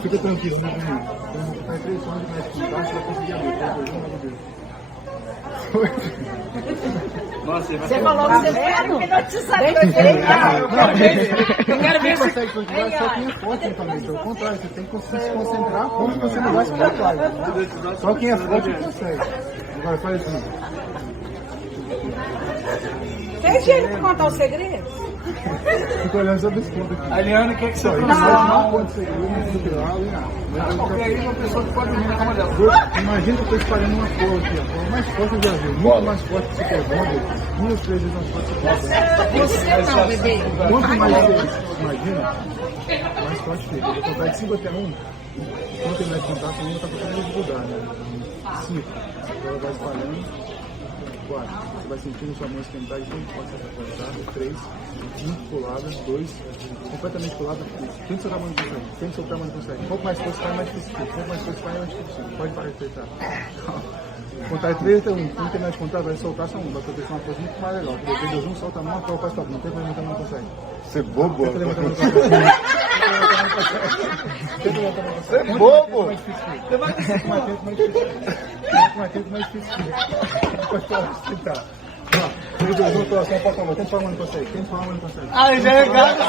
fica tranquilo, né, Juninho? Eu vou botar 3 sons de mais contato, você vai conseguir abrir. Nossa, Você falou que você vai hipnotizar. Eu quero ver se você consegue continuar, só quem é forte também. Pelo contrário, você tem que se concentrar como se você não vai se atrás. Só quem é forte consegue. Agora faz assim. Tem jeito pra contar o segredo? Fica olhando sobre esse ponto aqui. A Eliane quer que você Não pode ser porque aí uma pessoa que pode vir na cama dela. Imagina que eu estou espalhando uma cor aqui, ó. A mais forte eu já vi. Muito mais forte que você quer bomba. 2, 3 vezes mais forte que você quer. Você não, bebê. Quanto mais você imagina, mais forte fica. Eu vou contar de 5 até 1. Quando terminar de contar, você não está conseguindo divulgar, né? 5. Agora vai espalhando. 4. Você vai sentindo sua mão esquentar e sempre pode ser apertada. 3. Muito colada. 2. Completamente colada. Tenta soltar a mão no consegue. Tenta soltar a mão no consegue. Um pouco mais forte, vai mais difícil. Um pouco mais forte, vai mais difícil. Pode parar de apertar. Contar 3 até 1. Quando terminar de contar, vai soltar essa mão. Vai acontecer uma coisa muito mais legal. Depois de 1, solta a mão, até o passo não tem problema, não consegue. Você é bobo? Tenta levantar a mão no consegue. Tenta levantar a mão no consegue. Você é bobo? Mais difícil. Mais tempo, mais difícil. Pode parar de tentar. Ele deu próximo, passa a mão. Tenta falar, mano, consegue. Tenta falar, mano, consegue. Ah, ele já é gato.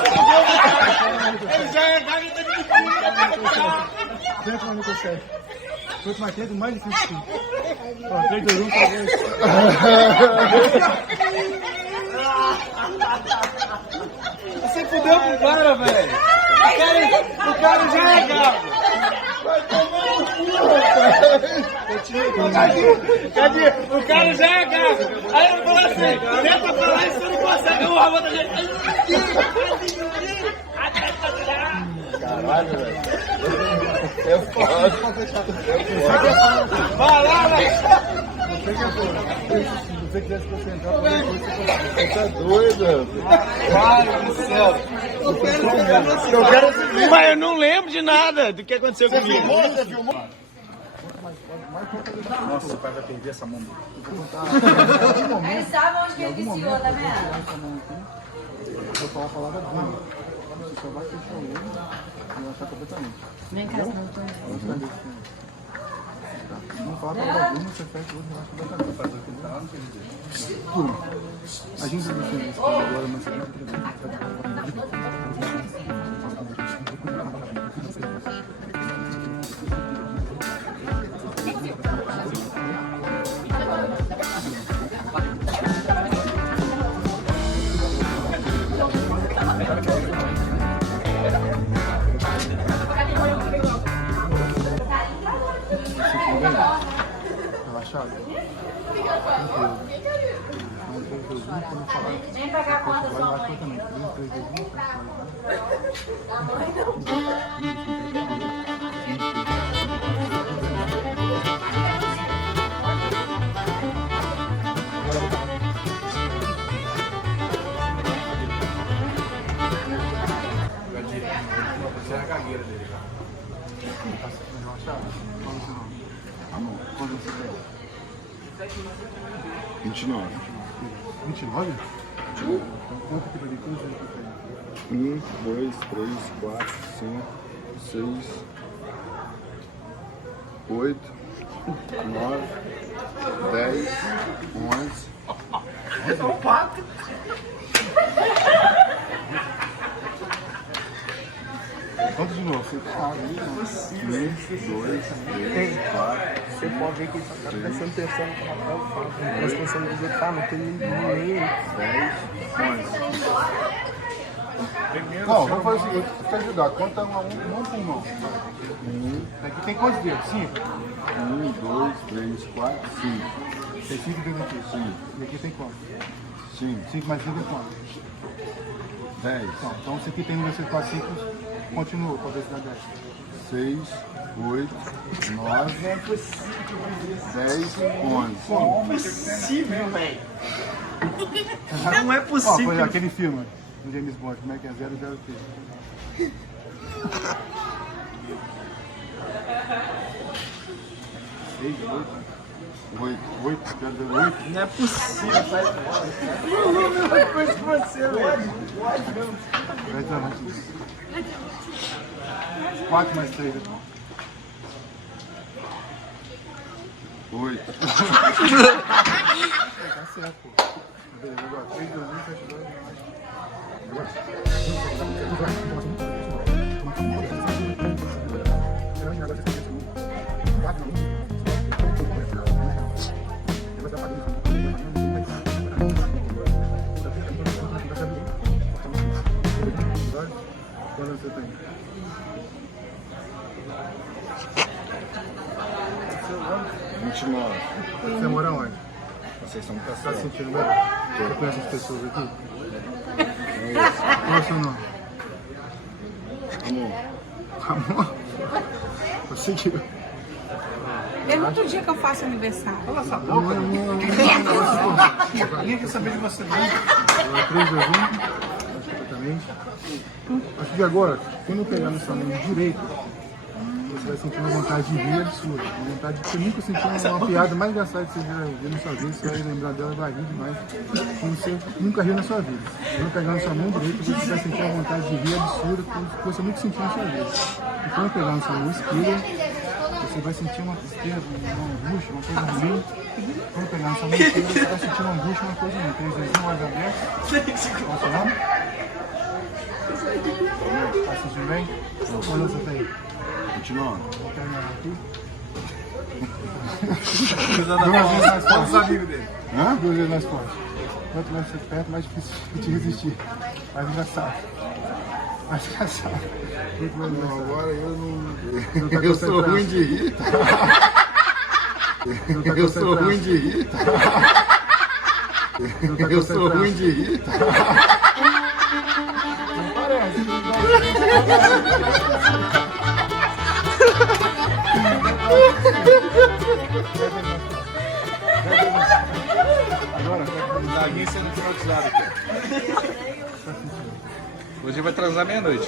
Ele já é gato. Tenta, mano, consegue. Quanto mais tempo, mais difícil fica. Ó, 3, 2, 1, talvez. Você fudeu com o cara, velho. O cara já é gato. Cadê? O cara já é gato. Aí ele falou assim, tenta falar isso, você não consegue. Eu vou outra gente. Caralho, velho. É foda. Vai lá, velho. Se você quiser se concentrar, Você tá doido? Pai do céu. Eu quero... Mas eu não lembro de nada do que aconteceu comigo. Você filmou? nossa, o pai vai perder essa mão. Eu vou contar. Ele sabe onde que ele viciou, tá vendo? Eu vou falar a palavra Buma. Você só vai fechar o olho e achar completamente. Vem cá, senão eu tô... Não fala a palavra Buma, você fecha o olho e acha completamente. Buma. A gente vai deixar isso agora, mas você vai relaxado? Vem pegar a conta da sua mãe. Você é a gagueira dele. Relaxado? Amor, quando você quer? 29. 29? Então conta aqui pra mim, quantos anos você tem? 1, 2, 3, 4, 5, 6, 8, 9, 10, 11. São 4. Conta de novo. Você tá ali, 1, 2, 3, 4. Você pode ver que ele só tá prestando atenção no que o Rafael fala, presta atenção no que ele fala, não tem ninguém. 10, 11. Não, vamos fazer o seguinte, eu te ajudar. Conta mão por mão. Aqui tem quantos dedos? 5? 1, 2, 3, 4, 5. Tem 5 dedos aqui. Sim. E aqui tem quanto? 5, 5 mais 5 é quanto? 10, Então esse aqui tem 1, 2, 3, 4, 5. Continua pra ver se dá 10. 6, 8, 9, 10, 11. Não é possível, velho. Não é Ó, possível. foi aquele filme do James Bond, como é que é? 003. 6, 8. 8, 8. Não é possível, sai fora. Não é coisa com você, velho. Vai dar mais. 4 mais 3 aqui. 8. Tá certo, pô. Beleza, agora 3, 2, 1, 7, 2. Quando você tem? Você mora onde? Vocês são Tá caçados. se sentindo bem? Você conhece as pessoas aqui? Qual é o seu nome? Amor? Você que... Pergunta o dia que eu faço aniversário. Ninguém quer saber de você não. 3, 2, 1. Completamente. Acho que agora, quando eu pegar no sua mão direito, você vai sentir uma vontade de rir absurda. Uma vontade de você nunca sentiu uma piada mais engraçada que você já viu na sua vida. Você vai lembrar dela e vai rir demais. Como você nunca riu na sua vida. Quando eu pegar na sua mão direita, você vai sentir uma vontade de rir absurda que você nunca sentiu na sua vida. E quando eu pegar na sua mão esquerda, você vai sentir uma tristeza, uma angústia, uma coisa ruim. Quando eu pegar na sua mão esquerda, você vai sentir uma angústia, uma coisa ruim. 3, 2, 1, olhos abertos. Qual é o seu nome? Tá sentindo bem? Quando você tem? Continuando. Vou terminar aqui. Quantos amigos dele? Hã? 2 vezes mais forte. Quanto mais você perto, mais difícil de resistir. Mais engraçado. Mais engraçado. Muito mais Não, engraçado. agora eu não. Não tá Eu sou concentrado. ruim de rir. Não tá Eu sou concentrado. ruim de rir. Não tá Eu sou concentrado. ruim de rir. Não parece. Agora, Laguinho sendo hipnotizado aqui. Hoje vai transar meia-noite.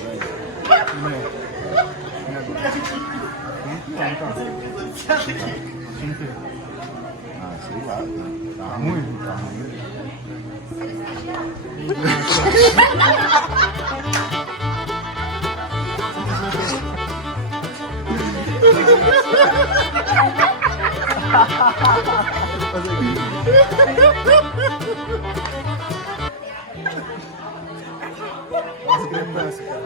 Ah, sei lá. Tá ruim? Tá ruim. As crianças, cara.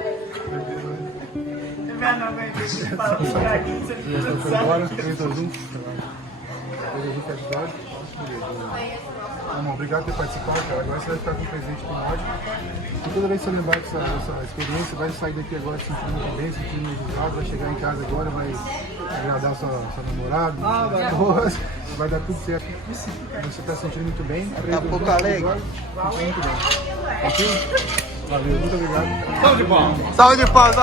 Foi embora, 3, 2, 1. Amor, obrigado por ter participado, cara. Agora você vai ficar com o presente do mod. E toda vez que você lembrar dessa experiência, vai sair daqui agora se sentindo muito bem, se sentindo enjoado, vai chegar em casa agora, vai agradar sua namorada, vai dar tudo certo. Você está sentindo muito bem. Tá pouco alegre. Sentindo muito bem. Ok? Valeu, muito obrigado. Salve de palmas. Salve de palmas.